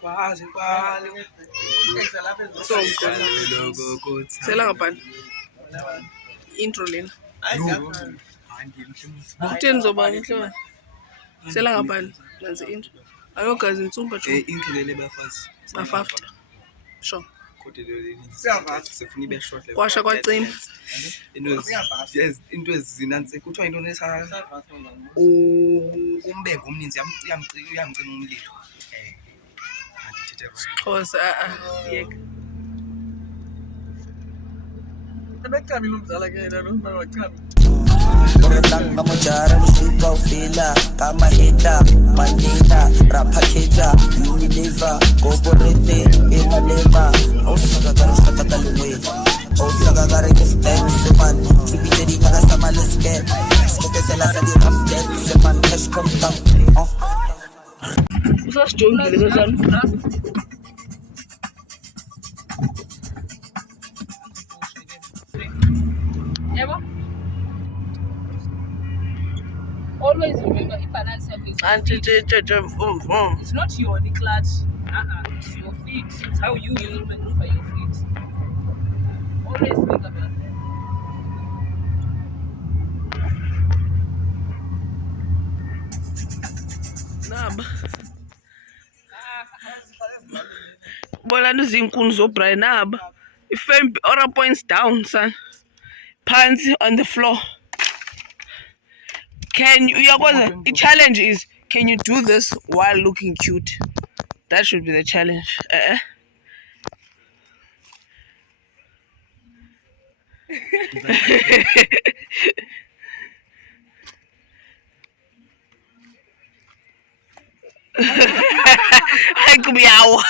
Quase qualo. Sela ngapani? Intro lena. Uteni zobani mhlaba? Sela ngapani? Nansi intro. Ayogazi insumba jo. Intro lele bafasi. Bafafta. Sure. Sifuna ibe short level. Kwasha kwacima. Into ezinansi kuthiwa into nesa umbengo omninzi uyamcina umlilo. Xhosa yeka. Ebekami lo mdala ke yena no mawachami. Orang mujara musika ufila kama hita manina rapaketa Unilever corporate emaleva osaka garishata kalwe osaka gareke stand seman tibiteri naga sama leske skepesela sadi raftet seman cash come down Usasijongile bezami. Yebo. Always remember balance is it's not your clutch. It's your feet. It's how you will maneuver your feet. Always think about that. Naba. Bola nuzinkuni zoBrian naba. Ifem ora points down son. Pants on the floor. Can you the challenge is can you do this while looking cute? That should be the challenge. Hayi kubuyawa.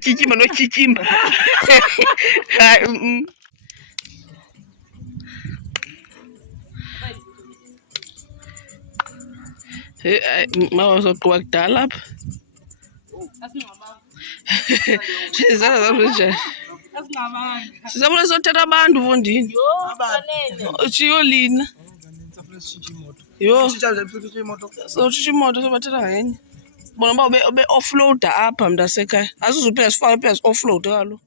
Chichima no chichima. Mawuzogqiba kudala apha. Sizabula sothetha abantu vondini. Utshiyo lina. Yo. Sotshisha imoto sobathetha ngenye. Bona uba ube offloader apha mntasekhaya. Asizuphela sifake phela offloader kalo.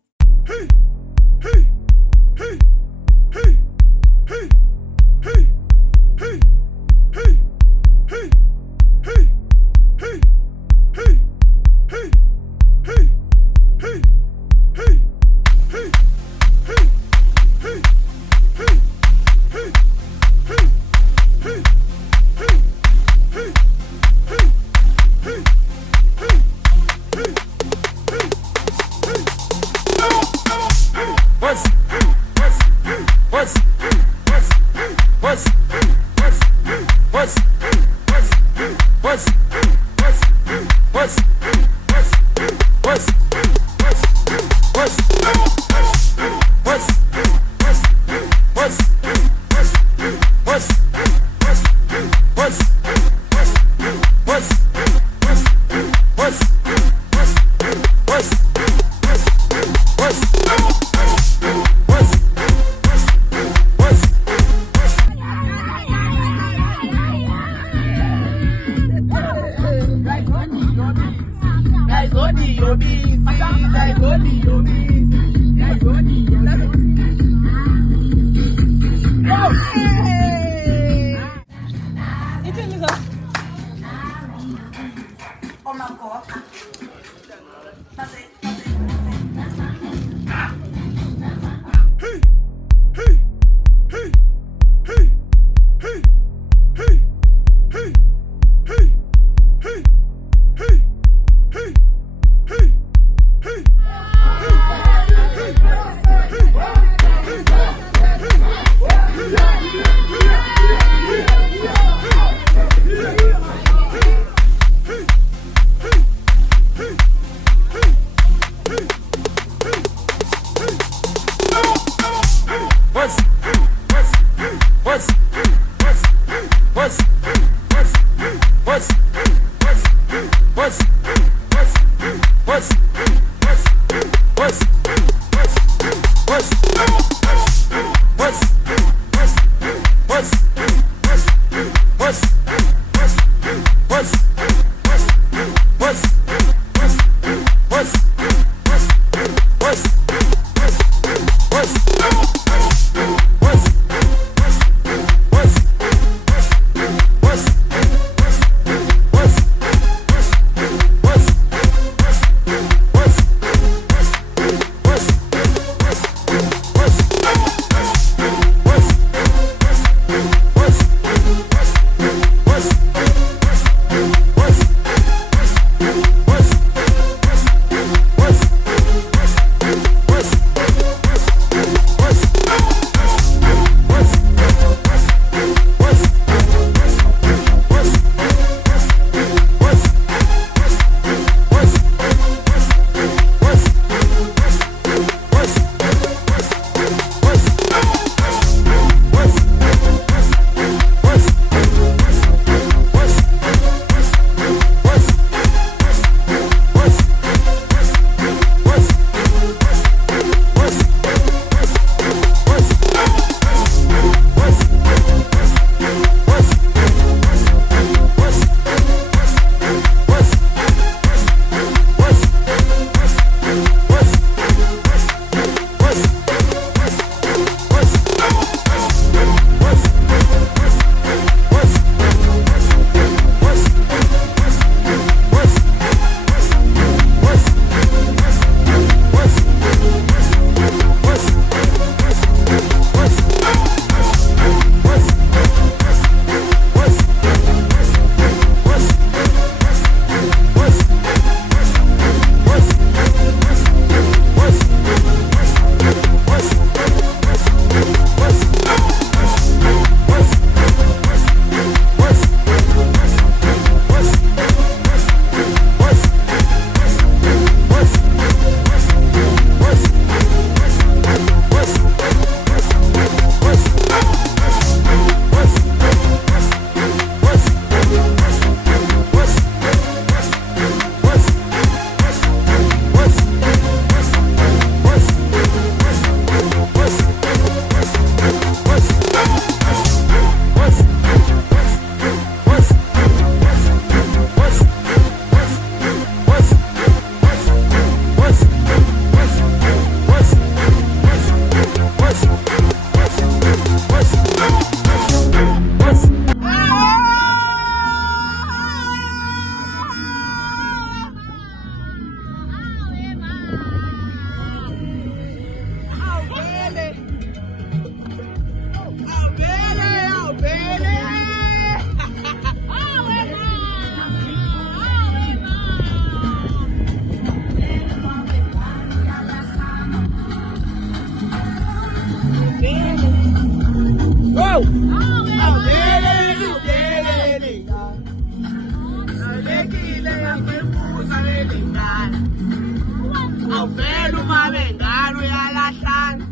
Awuvele uma bengalo uyalahlana.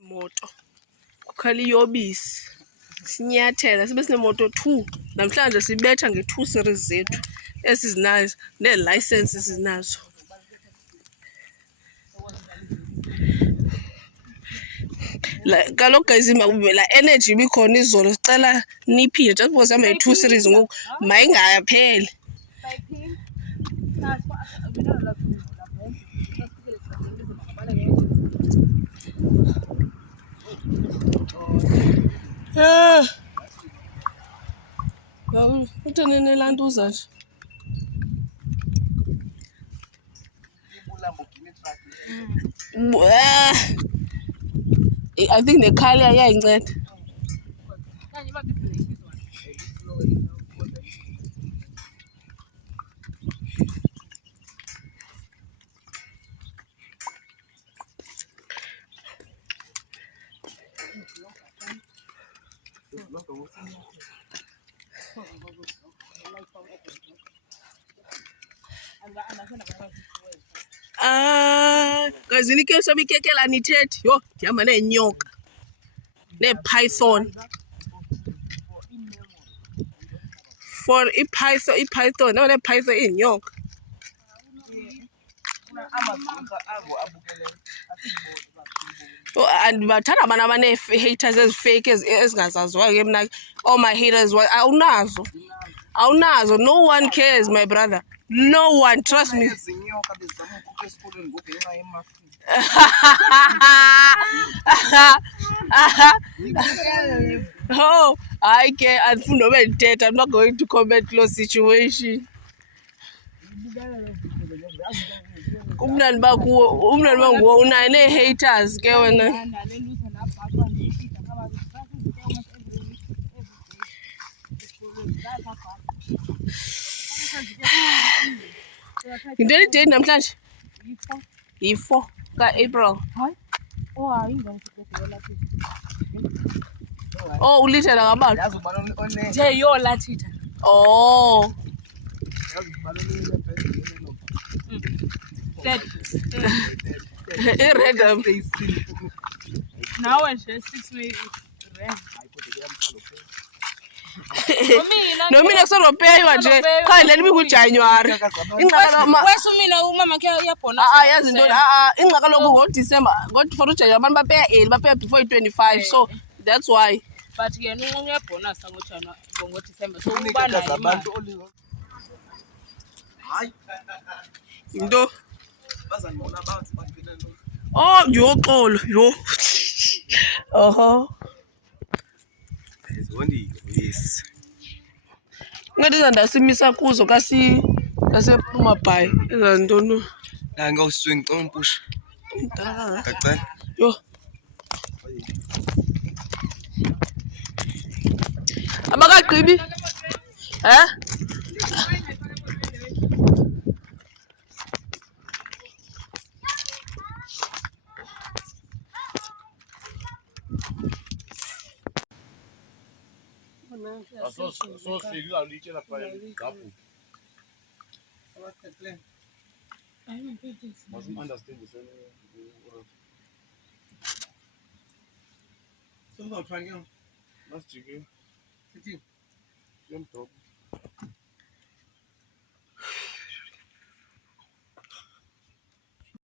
Moto kukhala iyobisi sinyathela sibe sinemoto 2 namhlanje sibetha nge-2 series zethu esizinazo nee-license sizinazo. Kaloku guys la energy ibikhona izolo sicela niphinde just because I'm 2 series ngoku mayingapheli. Uthini nelantuza nje? I think nekhali iyayinceda. Kazini ke sobe ikekela nithethi yho ndihamba neenyoka nee-python for i-python naba nee-python iy'nyoka. Andibathanda abantu abanee-haters ezifake ezingazaziwayo ke mna. All my haters awunazo. No one cares, my brother. No one, trust me. Izinyoka bezama ukukhupha esikolweni ngoku ngenxa yemafini. Oh, hayi ke andifuni nobe ndithetha. I'm not going to comment lo situation. Umnandi bakuwo nguwo unayo nee-haters ke wena. Yintoni idate namhlanje? Yi-4 ka-April. Oh, ulithela ngabantu? Yazi ubana one nje yolathitha. Oh. yazi ubana I-random. Nawe nje 6 May rand. Nomina kuseropeyiwa nje qha le ibikuJanuary. Wesi mina umama ke uyabhona. Yazi into ingxaka lokhu ngoDisemba for uJanuary abantu bapeya early bapeya before i-25 so that's why. But yena uyabhona sangoJanuary ngoDisemba so uba nayo imali. hayi Into bazanibona abantu baphila lo. oh yoxolo yo. Oho. Izondile yes. Ngathi zandasimisa kuzo kaseMabhayi ezantoni. La ngawuswe ngicela umpusha. Ngacela. Yo. Abakagqibi? Sono trying again. That's chicken.